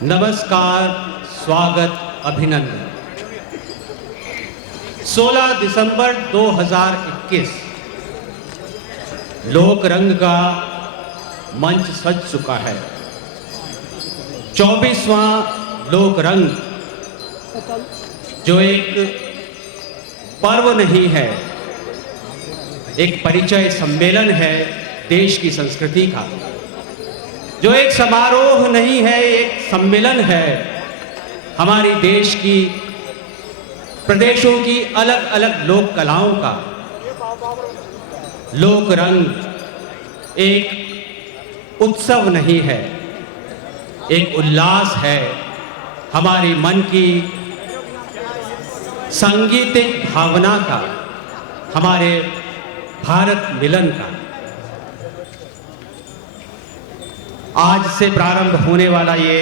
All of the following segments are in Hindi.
नमस्कार, स्वागत, अभिनंदन। 16 दिसंबर 2021 लोक रंग का मंच सज चुका है। 24वां लोक रंग जो एक पर्व नहीं है, एक परिचय सम्मेलन है देश की संस्कृति का, जो एक समारोह नहीं है, एक सम्मेलन है हमारी देश की प्रदेशों की अलग अलग लोक कलाओं का। लोक रंग एक उत्सव नहीं है, एक उल्लास है हमारी मन की सांगीतिक भावना का, हमारे भारत मिलन का। आज से प्रारंभ होने वाला ये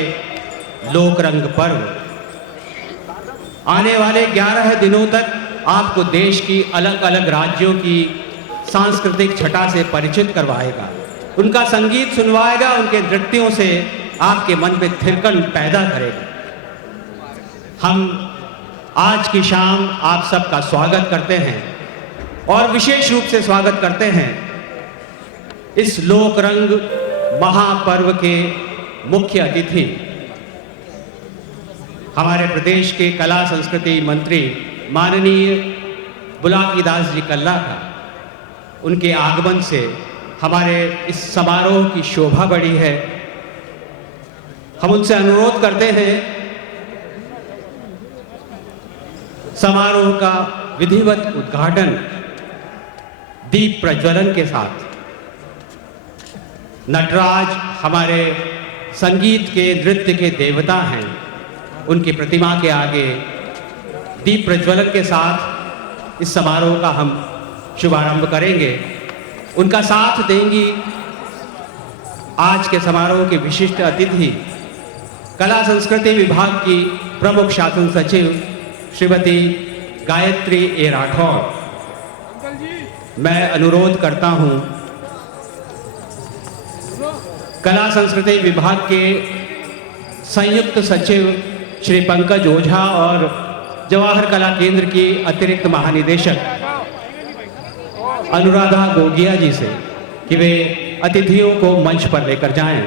लोक रंग पर्व आने वाले 11 दिनों तक आपको देश की अलग अलग राज्यों की सांस्कृतिक छटा से परिचित करवाएगा, उनका संगीत सुनवाएगा, उनके नृत्यों से आपके मन में थिरकन पैदा करेगा। हम आज की शाम आप सबका स्वागत करते हैं और विशेष रूप से स्वागत करते हैं इस लोक रंग महापर्व के मुख्य अतिथि हमारे प्रदेश के कला संस्कृति मंत्री माननीय बुलाकीदास जी कल्ला का। उनके आगमन से हमारे इस समारोह की शोभा बढ़ी है। हम उनसे अनुरोध करते हैं समारोह का विधिवत उद्घाटन दीप प्रज्वलन के साथ। नटराज हमारे संगीत के, नृत्य के देवता हैं, उनकी प्रतिमा के आगे दीप प्रज्वलन के साथ इस समारोह का हम शुभारंभ करेंगे। उनका साथ देंगी आज के समारोह की विशिष्ट अतिथि कला संस्कृति विभाग की प्रमुख शासन सचिव श्रीमती गायत्री ए राठौर। मैं अनुरोध करता हूं कला संस्कृति विभाग के संयुक्त सचिव श्री पंकज ओझा और जवाहर कला केंद्र की अतिरिक्त महानिदेशक अनुराधा गोगिया जी से कि वे अतिथियों को मंच पर लेकर जाएं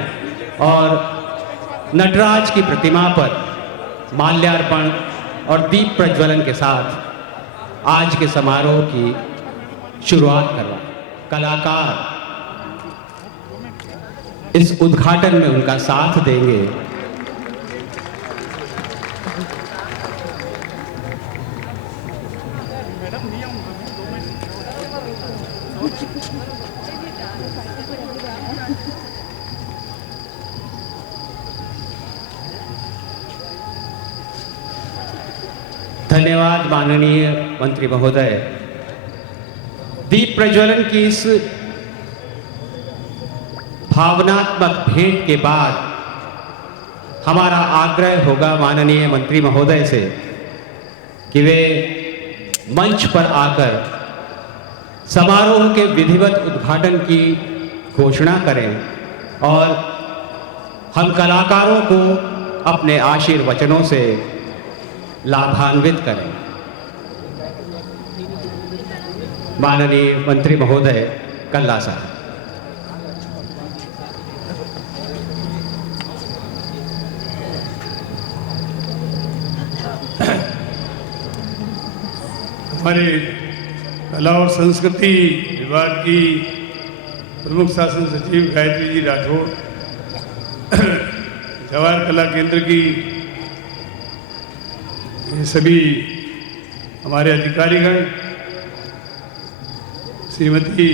और नटराज की प्रतिमा पर माल्यार्पण और दीप प्रज्वलन के साथ आज के समारोह की शुरुआत करवाएं। कलाकार इस उद्घाटन में उनका साथ देंगे। धन्यवाद माननीय मंत्री महोदय। दीप प्रज्वलन की इस भावनात्मक भेंट के बाद हमारा आग्रह होगा माननीय मंत्री महोदय से कि वे मंच पर आकर समारोह के विधिवत उद्घाटन की घोषणा करें और हम कलाकारों को अपने आशीर्वचनों से लाभान्वित करें। माननीय मंत्री महोदय कल्ला साहब। हमारे कला और संस्कृति विभाग की प्रमुख शासन सचिव गायत्री जी राठौर, जवाहर कला केंद्र की ये सभी हमारे अधिकारीगण, श्रीमती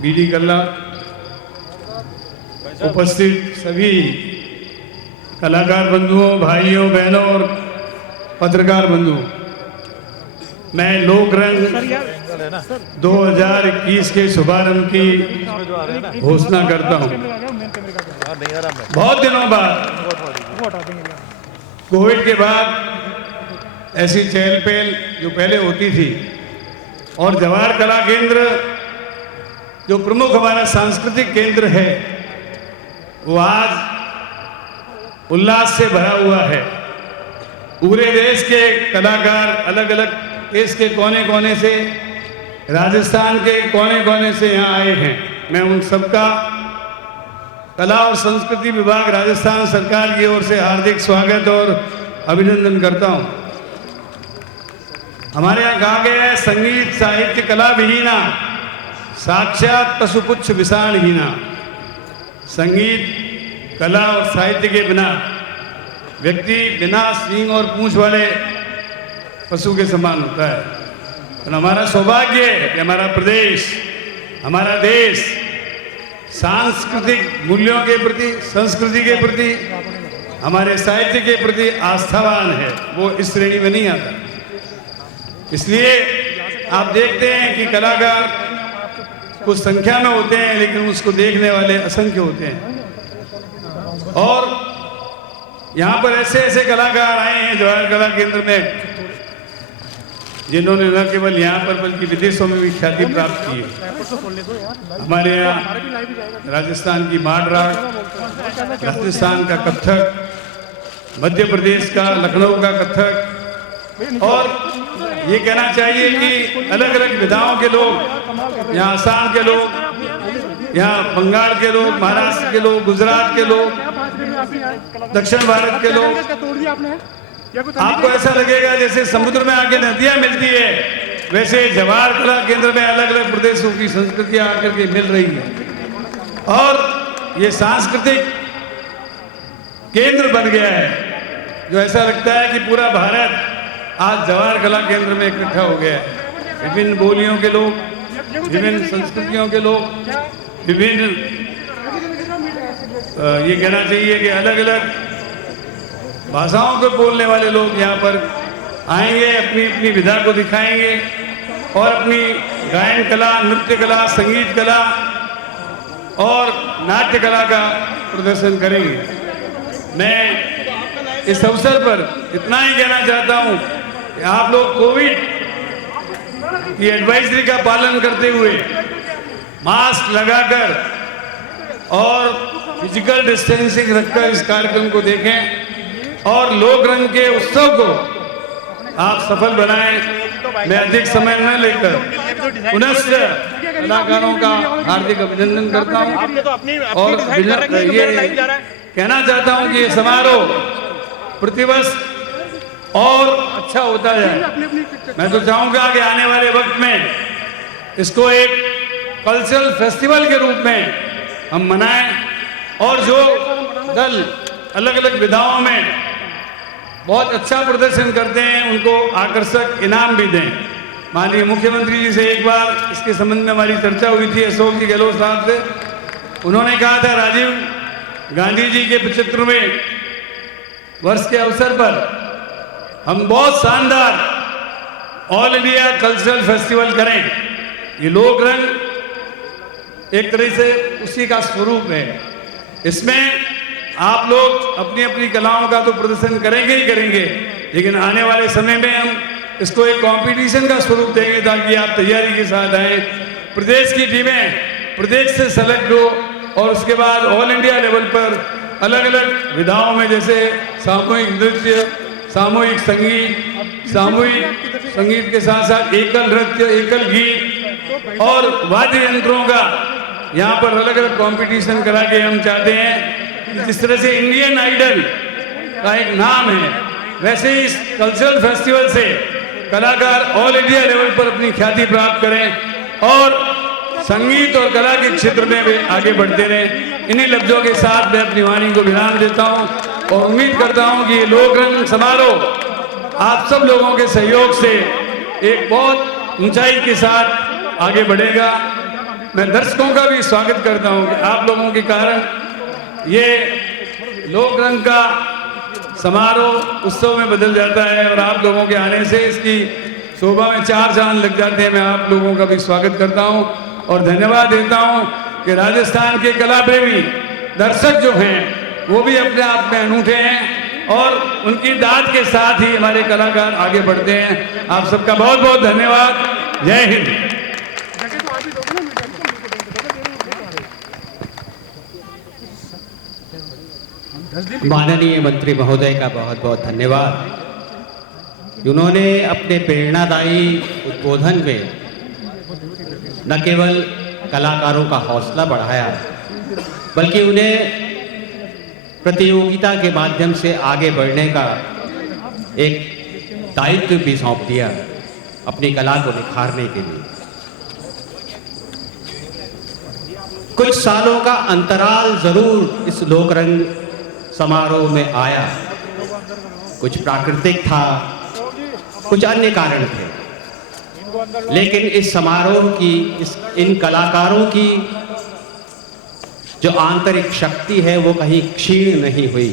बीडी कल्ला, उपस्थित सभी कलाकार बंधुओं, भाइयों, बहनों और पत्रकार बंधुओं, मैं लोक रंग 2021 के शुभारंभ की घोषणा करता हूं। बहुत दिनों बाद, कोविड के बाद ऐसी चहल पहल जो पहले होती थी और जवाहर कला केंद्र जो प्रमुख हमारा सांस्कृतिक केंद्र है, वो आज उल्लास से भरा हुआ है। पूरे देश के कलाकार अलग अलग देश के कोने कोने से, राजस्थान के कोने कोने से यहाँ आए हैं। मैं उन सबका कला और संस्कृति विभाग राजस्थान सरकार की ओर से हार्दिक स्वागत और अभिनंदन करता हूँ। हमारे यहाँ कहा गया है, संगीत साहित्य कला विहीना साक्षात पशुपुच्छ विषाणहीना। संगीत कला और साहित्य के बिना व्यक्ति बिना सींग और पूंछ वाले पशु के समान होता है। और हमारा सौभाग्य है कि हमारा प्रदेश, हमारा देश सांस्कृतिक मूल्यों के प्रति, संस्कृति के प्रति, हमारे साहित्य के प्रति आस्थावान है। वो इस श्रेणी में नहीं आता। इसलिए आप देखते हैं कि कलाकार कुछ संख्या में होते हैं, लेकिन उसको देखने वाले असंख्य होते हैं। और यहाँ पर ऐसे ऐसे कलाकार आए हैं जवाहर कला केंद्र में, जिन्होंने न केवल यहाँ पर बल्कि विदेशों में भी ख्याति प्राप्त की है। हमारे यहाँ राजस्थान की माड़ राग, राजस्थान का कथक, मध्य प्रदेश का लखनऊ का कथक, और ये कहना चाहिए कि अलग अलग विधाओं के लोग, यहाँ असम के लोग, यहाँ बंगाल के लोग, महाराष्ट्र के लोग, गुजरात के लोग, दक्षिण भारत के लोग। आपको ऐसा लगेगा जैसे समुद्र में आके नदियां मिलती है, वैसे जवाहर कला केंद्र में अलग अलग प्रदेशों की संस्कृतियां आकर के मिल रही है। और ये सांस्कृतिक केंद्र बन गया है, जो ऐसा लगता है कि पूरा भारत आज जवाहर कला केंद्र में इकट्ठा हो गया है। विभिन्न बोलियों के लोग, विभिन्न संस्कृतियों के लोग, विभिन्न ये कहना चाहिए कि अलग अलग भाषाओं को बोलने वाले लोग यहाँ पर आएंगे, अपनी अपनी विधा को दिखाएंगे और अपनी गायन कला, नृत्य कला, संगीत कला और नाट्य कला का प्रदर्शन करेंगे। मैं इस अवसर पर इतना ही कहना चाहता हूँ कि आप लोग कोविड की एडवाइजरी का पालन करते हुए मास्क लगाकर और फिजिकल डिस्टेंसिंग रखकर इस कार्यक्रम को देखें और लोक रंग के उत्सव को आप सफल बनाएं। मैं अधिक समय न लेकर पुनश्च कलाकारों का हार्दिक अभिनंदन करता हूं और ये कहना चाहता हूं कि ये समारोह प्रतिवर्ष और अच्छा होता जाए। मैं तो चाहूंगा कि आने वाले वक्त में इसको एक कल्चरल फेस्टिवल के रूप में हम मनाएं और जो दल अलग अलग विधाओं में बहुत अच्छा प्रदर्शन करते हैं उनको आकर्षक इनाम भी दें। माननीय मुख्यमंत्री जी से एक बार इसके संबंध में हमारी चर्चा हुई थी अशोक जी गहलोत साहब से। उन्होंने कहा था राजीव गांधी जी के 75वें वर्ष के अवसर पर हम बहुत शानदार ऑल इंडिया कल्चरल फेस्टिवल करें। ये लोक रंग एक तरह से उसी का स्वरूप है। इसमें आप लोग अपनी अपनी कलाओं का तो प्रदर्शन करेंगे ही करेंगे, लेकिन आने वाले समय में हम इसको एक कंपटीशन का स्वरूप देंगे ताकि आप तैयारी के साथ आए। प्रदेश की टीमें प्रदेश से सेलेक्ट हो और उसके बाद ऑल इंडिया लेवल पर अलग अलग विधाओं में, जैसे सामूहिक नृत्य, सामूहिक संगीत के साथ साथ एकल नृत्य, एकल गीत और वाद्य यंत्रों का यहाँ पर अलग अलग कंपटीशन करा के हम चाहते हैं। जिस तरह से इंडियन आइडल का एक नाम है, वैसे ही इस कल्चरल फेस्टिवल से कलाकार ऑल इंडिया लेवल पर अपनी ख्याति प्राप्त करें और संगीत और कला के क्षेत्र में भी आगे बढ़ते रहें। इन्हीं लफ्जों के साथ मैं अपनी वाणी को विराम देता हूं और उम्मीद करता हूं कि ये लोक रंग समारोह आप सब लोगों के सहयोग से एक बहुत ऊंचाई के साथ आगे बढ़ेगा। मैं दर्शकों का भी स्वागत करता हूं कि आप लोगों के कारण ये लोक रंग का समारोह उत्सव में बदल जाता है और आप लोगों के आने से इसकी शोभा में चार चांद लग जाते हैं। मैं आप लोगों का भी स्वागत करता हूं और धन्यवाद देता हूं कि राजस्थान के कला प्रेमी दर्शक जो हैं वो भी अपने आप में अनूठे हैं और उनकी दाद के साथ ही हमारे कलाकार आगे बढ़ते हैं। आप सबका बहुत बहुत धन्यवाद। जय हिंद। माननीय मंत्री महोदय का बहुत बहुत धन्यवाद। उन्होंने अपने प्रेरणादायी उद्बोधन में न केवल कलाकारों का हौसला बढ़ाया, बल्कि उन्हें प्रतियोगिता के माध्यम से आगे बढ़ने का एक दायित्व भी सौंप दिया अपनी कला को निखारने के लिए। कुछ सालों का अंतराल जरूर इस लोकरंग समारोह में आया, कुछ प्राकृतिक था, कुछ अन्य कारण थे, लेकिन इस समारोह की, इन कलाकारों की जो आंतरिक शक्ति है वो कहीं क्षीण नहीं हुई,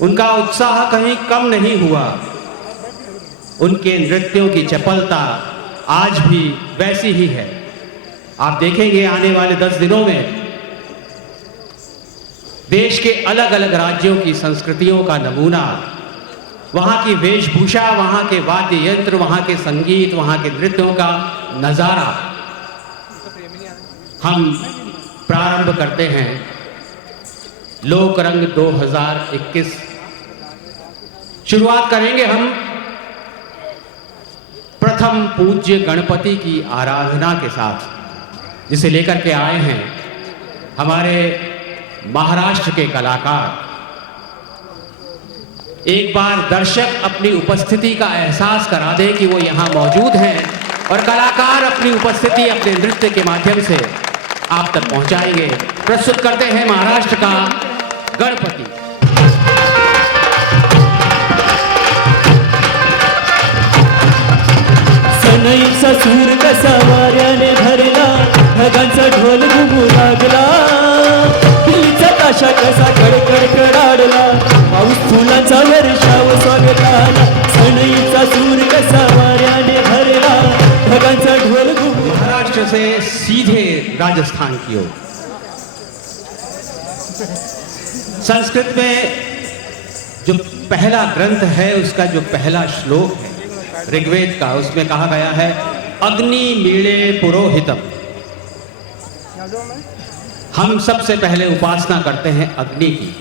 उनका उत्साह कहीं कम नहीं हुआ, उनके नृत्यों की चपलता आज भी वैसी ही है। आप देखेंगे आने वाले 10 दिनों में देश के अलग अलग राज्यों की संस्कृतियों का नमूना, वहाँ की वेशभूषा, वहाँ के वाद्य यंत्र, वहाँ के संगीत, वहाँ के नृत्यों का नज़ारा हम प्रारंभ करते हैं लोकरंग 2021। शुरुआत करेंगे हम प्रथम पूज्य गणपति की आराधना के साथ, जिसे लेकर के आए हैं हमारे महाराष्ट्र के कलाकार। एक बार दर्शक अपनी उपस्थिति का एहसास करा दें कि वो यहाँ मौजूद हैं, और कलाकार अपनी उपस्थिति अपने नृत्य के माध्यम से आप तक पहुंचाएंगे। प्रस्तुत करते हैं महाराष्ट्र का गणपति। सनईचा सूर कसा वाऱ्याने भरला, ढगांचा ढोल घुमू लागला, दिल्लीचा ताशा कसा कडकड कडाडला, पाऊस फुलांचा वर्षाव स्वागताला। सनईचा सूर कसा वाऱ्याने भरला, ढगांचा ढोल घुमू। महाराष्ट्र से सीधे राजस्थान की ओर। संस्कृत में जो पहला ग्रंथ है, उसका जो पहला श्लोक है ऋग्वेद का, उसमें कहा गया है अग्नि मीणे पुरोहितम। हम सबसे पहले उपासना करते हैं अग्नि की,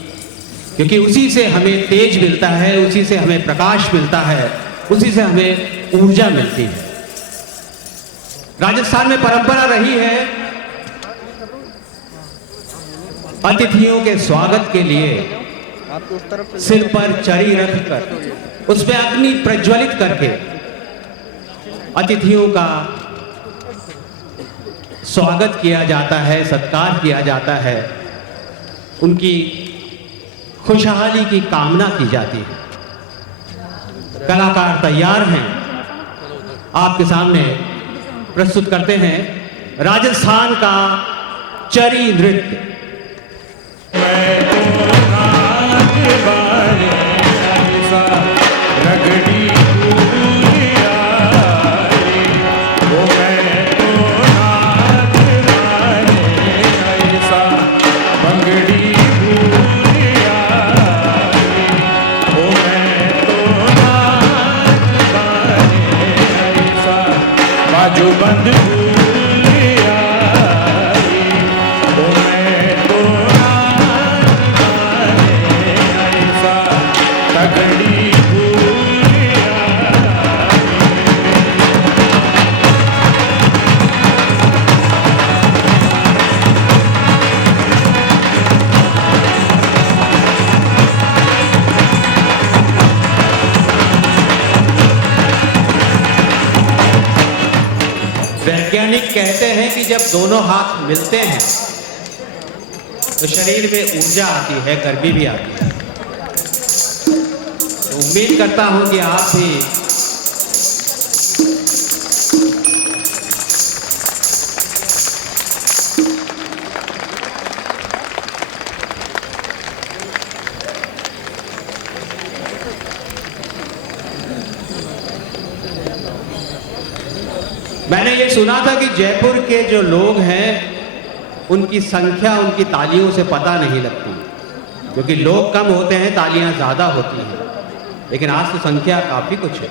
क्योंकि उसी से हमें तेज मिलता है, उसी से हमें प्रकाश मिलता है, उसी से हमें ऊर्जा मिलती है। राजस्थान में परंपरा रही है अतिथियों के स्वागत के लिए सिर पर चरी रखकर उसमें अग्नि प्रज्वलित करके अतिथियों का स्वागत किया जाता है, सत्कार किया जाता है, उनकी खुशहाली की कामना की जाती है। कलाकार तैयार हैं, आपके सामने प्रस्तुत करते हैं राजस्थान का चरी नृत्य। वैज्ञानिक कहते हैं कि जब दोनों हाथ मिलते हैं तो शरीर में ऊर्जा आती है, गर्मी भी आती है। तो उम्मीद करता हूं कि आप भी मैंने ये सुना था कि जयपुर के जो लोग हैं उनकी संख्या उनकी तालियों से पता नहीं लगती, क्योंकि लोग कम होते हैं, तालियां ज़्यादा होती हैं, लेकिन आज तो संख्या काफ़ी कुछ है।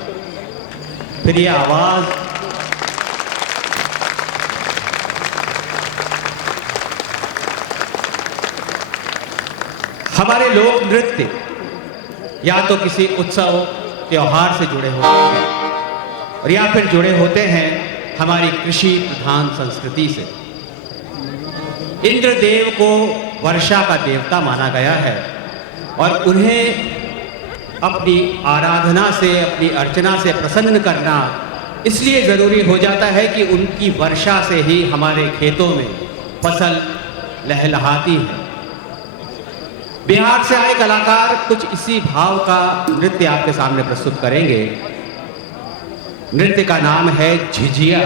फिर ये आवाज़, हमारे लोक नृत्य या तो किसी उत्सव त्योहार से जुड़े होते हैं और या फिर जुड़े होते हैं हमारी कृषि प्रधान संस्कृति से। इंद्रदेव को वर्षा का देवता माना गया है और उन्हें अपनी आराधना से, अपनी अर्चना से प्रसन्न करना इसलिए ज़रूरी हो जाता है कि उनकी वर्षा से ही हमारे खेतों में फसल लहलहाती है। बिहार से आए कलाकार कुछ इसी भाव का नृत्य आपके सामने प्रस्तुत करेंगे। नृत्य का नाम है झिझिया।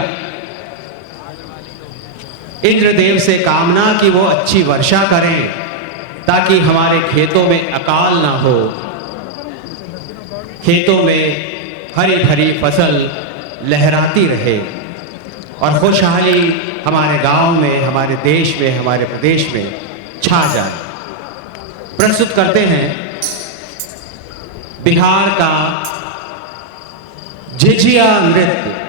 इंद्रदेव से कामना कि वो अच्छी वर्षा करें ताकि हमारे खेतों में अकाल ना हो, खेतों में हरी भरी फसल लहराती रहे और खुशहाली हमारे गांव में, हमारे देश में, हमारे प्रदेश में छा जाए। प्रस्तुत करते हैं बिहार का झिझिया नृत्य।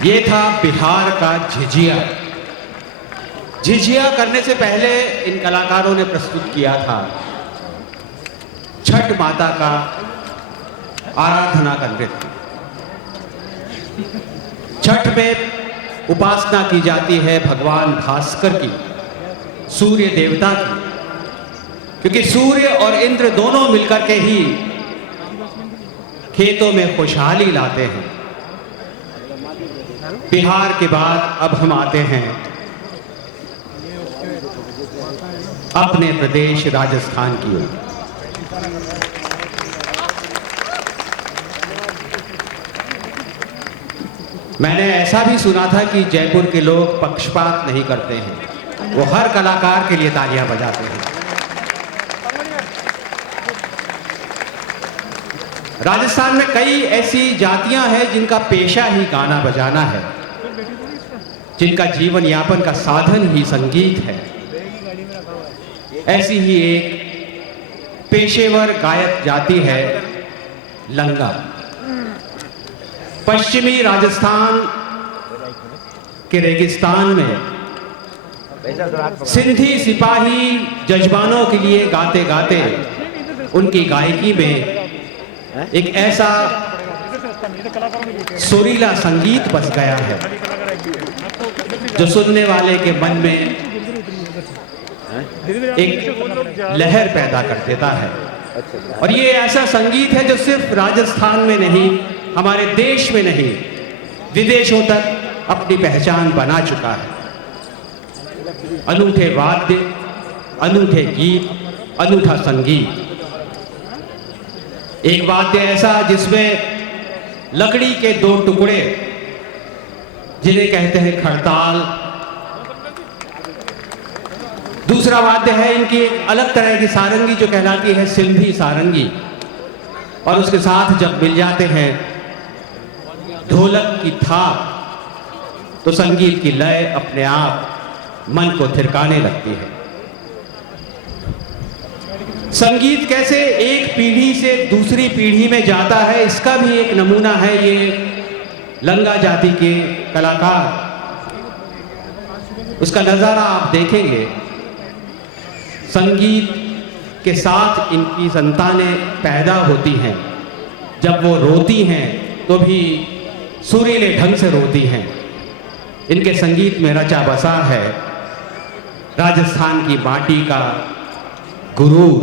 ये था बिहार का झिझिया। झिझिया करने से पहले इन कलाकारों ने प्रस्तुत किया था छठ माता का आराधना का नृत्य। छठ में उपासना की जाती है भगवान भास्कर की, सूर्य देवता की, क्योंकि सूर्य और इंद्र दोनों मिलकर के ही खेतों में खुशहाली लाते हैं। बिहार के बाद अब हम आते हैं अपने प्रदेश राजस्थान की ओर। मैंने ऐसा भी सुना था कि जयपुर के लोग पक्षपात नहीं करते हैं, वो हर कलाकार के लिए तालियां बजाते हैं। राजस्थान में कई ऐसी जातियां हैं जिनका पेशा ही गाना बजाना है, जिनका जीवन यापन का साधन ही संगीत है। ऐसी ही एक पेशेवर गायक जाति है लंगा। पश्चिमी राजस्थान के रेगिस्तान में सिंधी सिपाही जज्बानों के लिए गाते गाते उनकी गायकी में एक ऐसा सुरीला संगीत बस गया है जो सुनने वाले के मन में एक लहर पैदा कर देता है। और ये ऐसा संगीत है जो सिर्फ राजस्थान में नहीं, हमारे देश में नहीं, विदेशों तक अपनी पहचान बना चुका है। अनूठे वाद्य, अनूठे गीत, अनूठा संगीत। एक वाद्य ऐसा जिसमें लकड़ी के दो टुकड़े, जिन्हें कहते हैं खड़ताल। दूसरा वाद्य है इनकी एक अलग तरह की सारंगी जो कहलाती है सिंधी सारंगी, और उसके साथ जब मिल जाते हैं ढोलक की थाप, तो संगीत की लय अपने आप मन को थिरकाने लगती है। संगीत कैसे एक पीढ़ी से दूसरी पीढ़ी में जाता है, इसका भी एक नमूना है ये लंगा जाति के कलाकार। उसका नज़ारा आप देखेंगे। संगीत के साथ इनकी संतानें पैदा होती हैं। जब वो रोती हैं तो भी सुरीले ढंग से रोती हैं। इनके संगीत में रचा बसा है राजस्थान की माटी का गुरूर।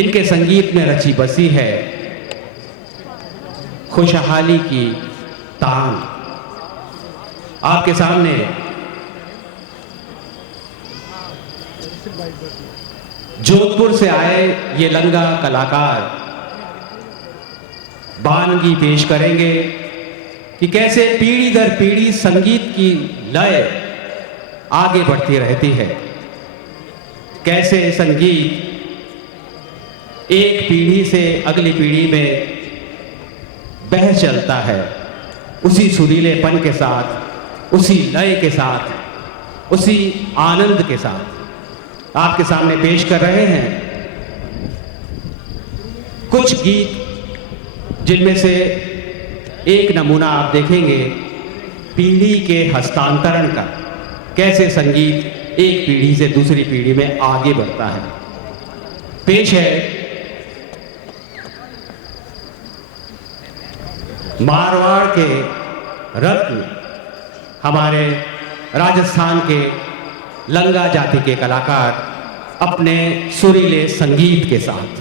इनके संगीत में रची बसी है खुशहाली की तान। आपके सामने जोधपुर से आए ये लंगा कलाकार बानगी पेश करेंगे कि कैसे पीढ़ी दर पीढ़ी संगीत की लय आगे बढ़ती रहती है, कैसे संगीत एक पीढ़ी से अगली पीढ़ी में बह चलता है, उसी सुरीलेपन के साथ, उसी लय के साथ, उसी आनंद के साथ। आपके सामने पेश कर रहे हैं कुछ गीत, जिनमें से एक नमूना आप देखेंगे पीढ़ी के हस्तांतरण का, कैसे संगीत एक पीढ़ी से दूसरी पीढ़ी में आगे बढ़ता है। पेश है मारवाड़ के रत्न, हमारे राजस्थान के लंगा जाति के कलाकार अपने सुरीले संगीत के साथ।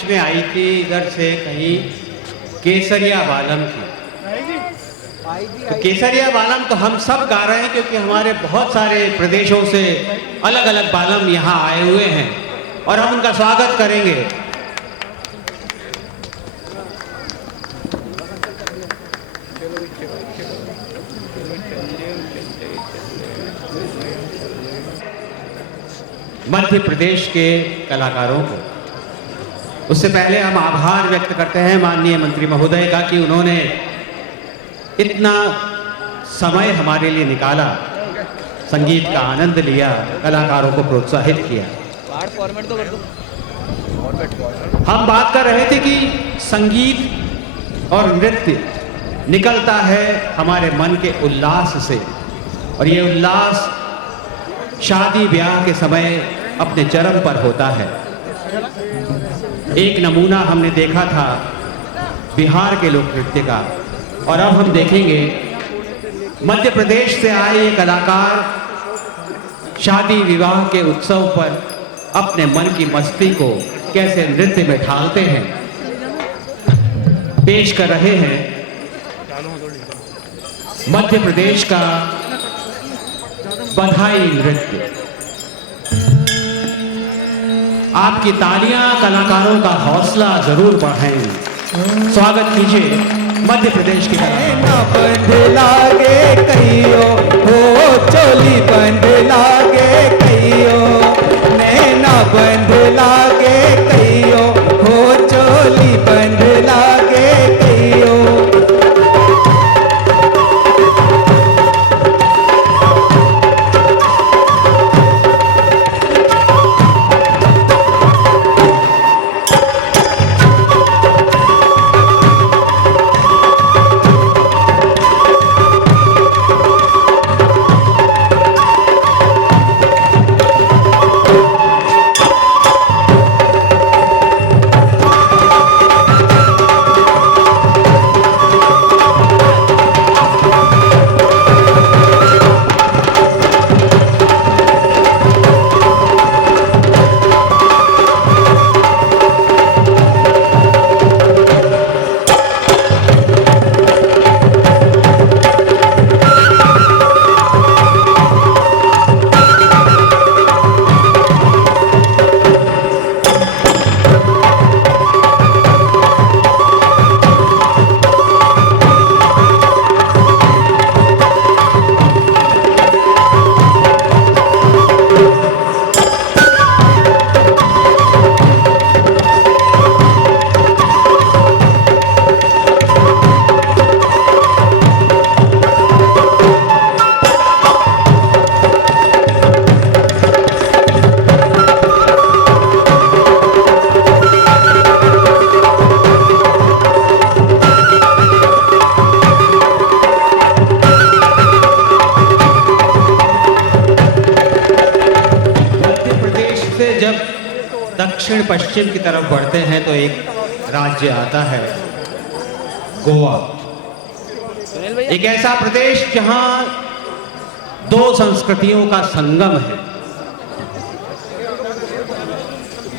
बीच में आई थी इधर से कहीं केसरिया बालम की। तो केसरिया बालम तो हम सब गा रहे हैं क्योंकि हमारे बहुत सारे प्रदेशों से अलग अलग बालम यहाँ आए हुए हैं और हम उनका स्वागत करेंगे। मध्य प्रदेश के कलाकारों को उससे पहले हम आभार व्यक्त करते हैं माननीय मंत्री महोदय का कि उन्होंने इतना समय हमारे लिए निकाला, संगीत का आनंद लिया, कलाकारों को प्रोत्साहित किया। हम बात कर रहे थे कि संगीत और नृत्य निकलता है हमारे मन के उल्लास से और ये उल्लास शादी ब्याह के समय अपने चरम पर होता है। एक नमूना हमने देखा था बिहार के लोक नृत्य का और अब हम देखेंगे मध्य प्रदेश से आए ये कलाकार शादी विवाह के उत्सव पर अपने मन की मस्ती को कैसे नृत्य में ढालते हैं। पेश कर रहे हैं मध्य प्रदेश का बधाई नृत्य। आपकी तालियां कलाकारों का हौसला जरूर बढ़ाएंगी। स्वागत कीजिए मध्य प्रदेश के नैना बंध लागे कहियो हो चोली बंध लागे कहियो, नैना बंध लागे कहियो हो चोली बंध लागे कहियो। दक्षिण पश्चिम की तरफ बढ़ते हैं तो एक राज्य आता है गोवा। एक ऐसा प्रदेश जहां दो संस्कृतियों का संगम है।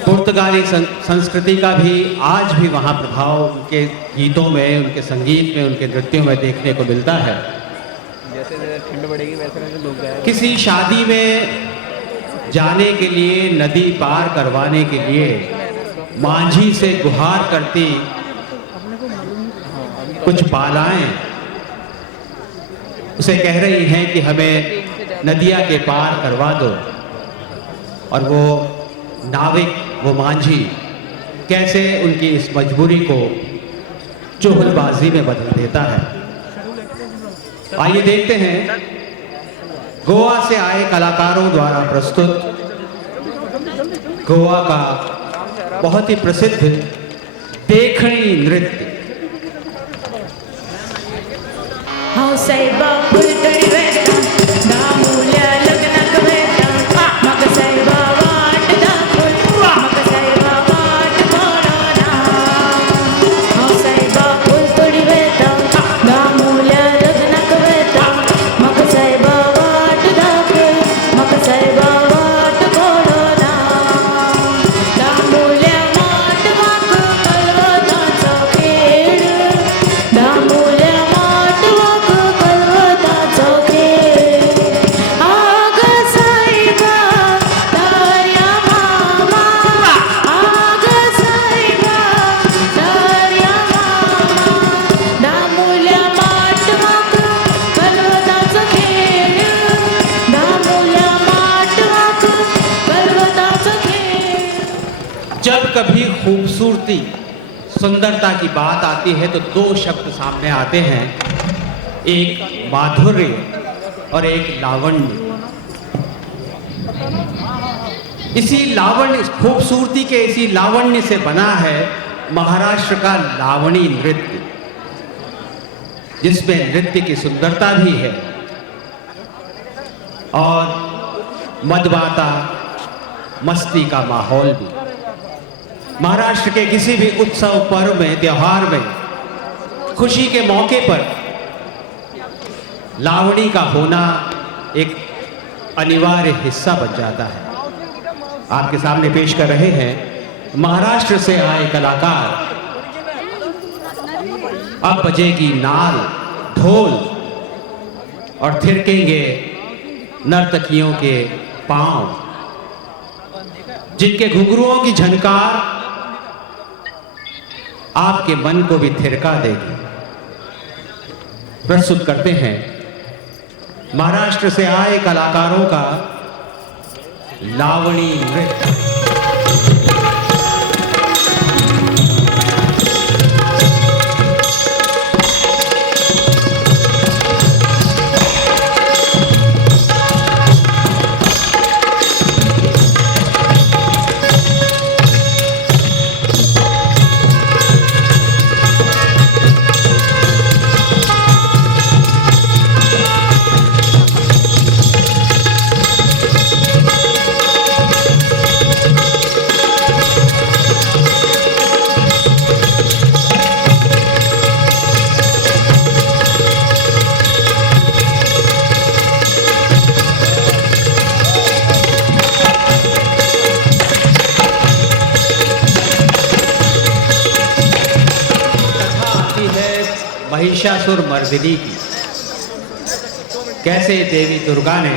पुर्तगाली संस्कृति का भी आज भी वहां प्रभाव उनके गीतों में, उनके संगीत में, उनके नृत्यों में देखने को मिलता है। जैसे ठंड बढ़ेगी वैसे लोग जाएंगे। किसी शादी में जाने के लिए, नदी पार करवाने के लिए मांझी से गुहार करती कुछ बालाएं उसे कह रही हैं कि हमें नदिया के पार करवा दो, और वो नाविक, वो मांझी कैसे उनकी इस मजबूरी को चुगलबाजी में बदल देता है। आइए देखते हैं गोवा से आए कलाकारों द्वारा प्रस्तुत गोवा का बहुत ही प्रसिद्ध देखणी नृत्य। कभी खूबसूरती, सुंदरता की बात आती है तो दो शब्द सामने आते हैं, एक माधुर्य और एक लावण्य। इसी लावण्य, खूबसूरती के इसी लावण्य से बना है महाराष्ट्र का लावणी नृत्य, जिसमें नृत्य की सुंदरता भी है और मदवाता मस्ती का माहौल भी। महाराष्ट्र के किसी भी उत्सव, पर्व में, त्योहार में, खुशी के मौके पर लावणी का होना एक अनिवार्य हिस्सा बन जाता है। आपके सामने पेश कर रहे हैं महाराष्ट्र से आए कलाकार। अब बजेगी नाल, ढोल और थिरकेंगे नर्तकियों के पांव, जिनके घुंघरुओं की झनकार आपके मन को भी थिरका देगी। प्रस्तुत करते हैं महाराष्ट्र से आए कलाकारों का लावणी नृत्य। महिषासुर मर्दिनी की, कैसे देवी दुर्गा ने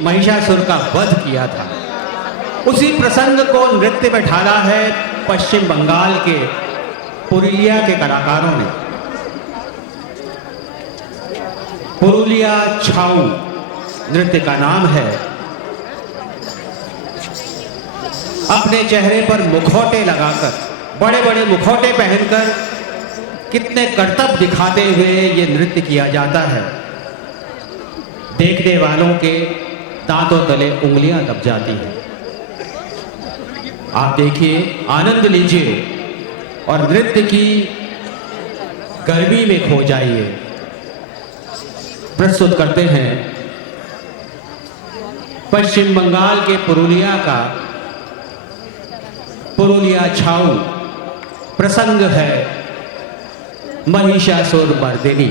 महिषासुर का वध किया था, उसी प्रसंग को नृत्य में ढाला है पश्चिम बंगाल के पुरुलिया के कलाकारों ने। पुरुलिया छाऊ नृत्य का नाम है। अपने चेहरे पर मुखौटे लगाकर, बड़े बड़े मुखौटे पहनकर कितने करतब दिखाते हुए ये नृत्य किया जाता है। देखने वालों के दांतों तले उंगलियां दब जाती हैं। आप देखिए, आनंद लीजिए और नृत्य की गर्मी में खो जाइए। प्रस्तुत करते हैं पश्चिम बंगाल के पुरुलिया का पुरुलिया छाऊ। प्रसंग है महिषासुर मर्दिनी।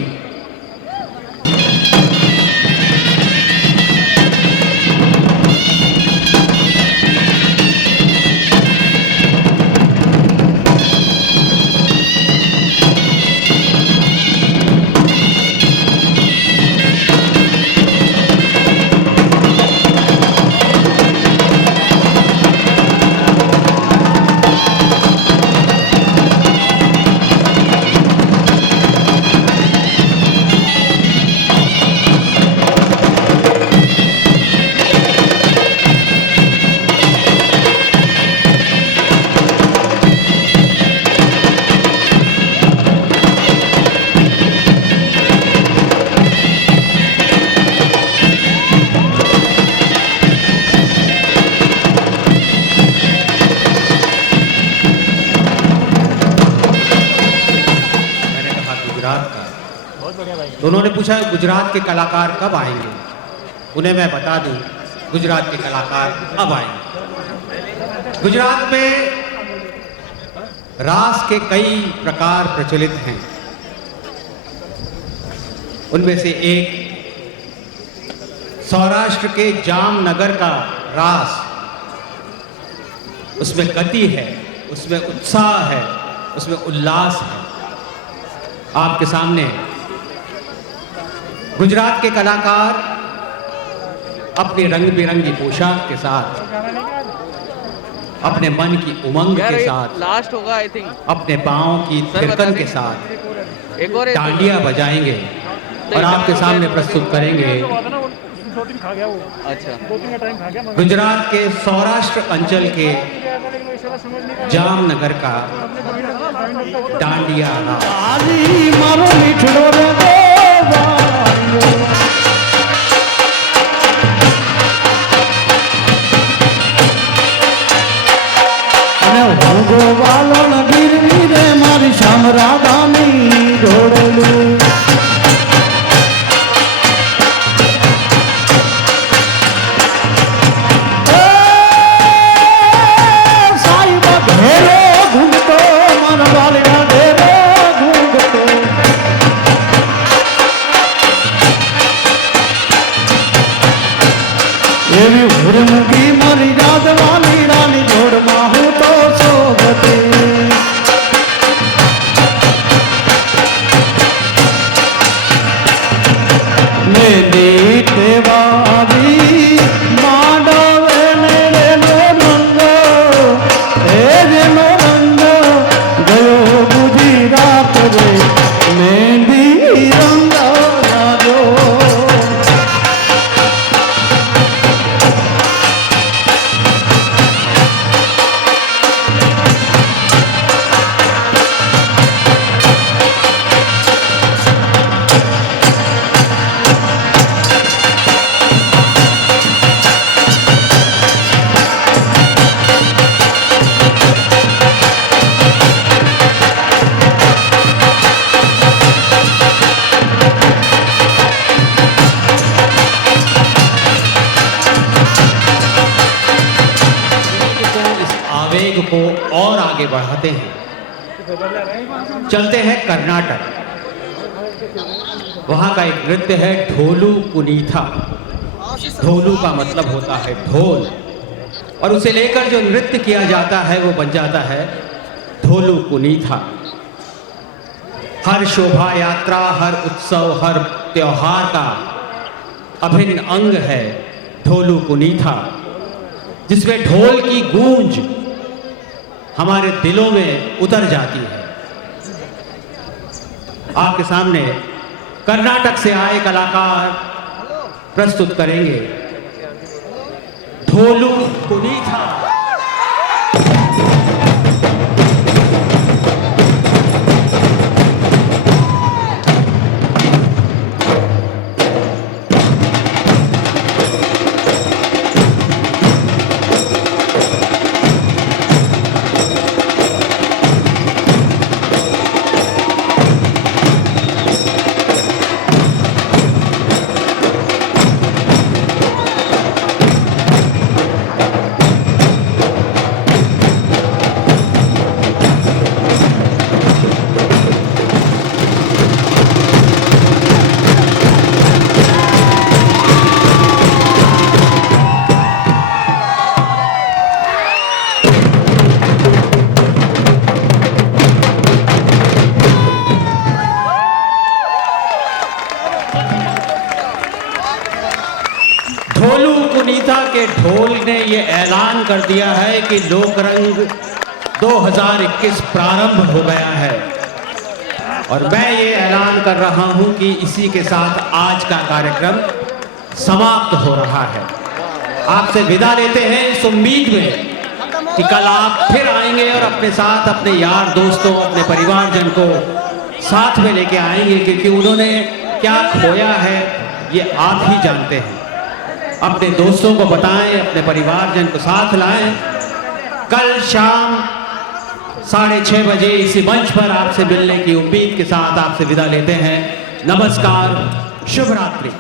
तो उन्होंने पूछा गुजरात के कलाकार कब आएंगे। उन्हें मैं बता दूं, गुजरात के कलाकार अब आएंगे। गुजरात में रास के कई प्रकार प्रचलित हैं। उनमें से एक सौराष्ट्र के जामनगर का रास, उसमें गति है, उसमें उत्साह है, उसमें उल्लास है। आपके सामने गुजरात के कलाकार अपने रंग बिरंगी पोशाक के साथ, अपने मन की उमंग के साथ, लास्ट होगा आई थिंक, अपने पांव की थिरकन के साथ डांडिया बजाएंगे और आपके सामने प्रस्तुत करेंगे अच्छा गुजरात के सौराष्ट्र अंचल के जामनगर का डांडिया नाच। आली मारो मीठड़ो रे देवारियो અને ભોગો વાલો ન ગીરવી રે મારી શ્યામ રાધાની ઢોળેલું એવી હુરમુગી મારી રાધવાની રાની જોડમાં હું તો સોગતે મેલી ટેવાવી માંડવે ને રેનો રંગ એ રેનો રંગ ગયો ગુજરાત રે મેંદી રંગ લાગ્યો आवेग को और आगे बढ़ाते हैं। चलते हैं कर्नाटक। वहां का एक नृत्य है ढोलू कुनीथा। ढोलू का मतलब होता है ढोल, और उसे लेकर जो नृत्य किया जाता है वो बन जाता है ढोलू कुनीथा। हर शोभा यात्रा, हर उत्सव, हर त्योहार का अभिन्न अंग है ढोलू कुनीथा, जिसमें ढोल की गूंज हमारे दिलों में उतर जाती है। आपके सामने कर्नाटक से आए कलाकार प्रस्तुत करेंगे ढोलू कुनीथा। ढोलू कुनीथा के ढोल ने ये ऐलान कर दिया है कि लोकरंग 2021 प्रारंभ हो गया है, और मैं ये ऐलान कर रहा हूं कि इसी के साथ आज का कार्यक्रम समाप्त हो रहा है। आपसे विदा लेते हैं इस उम्मीद में कि कल आप फिर आएंगे और अपने साथ अपने यार दोस्तों, अपने परिवारजन को साथ में लेके आएंगे, क्योंकि उन्होंने क्या खोया है ये आप ही जानते हैं। अपने दोस्तों को बताएं, अपने परिवारजन को साथ लाएं। कल शाम 6:30 बजे इसी मंच पर आपसे मिलने की उम्मीद के साथ आपसे विदा लेते हैं। नमस्कार, शुभ रात्रि।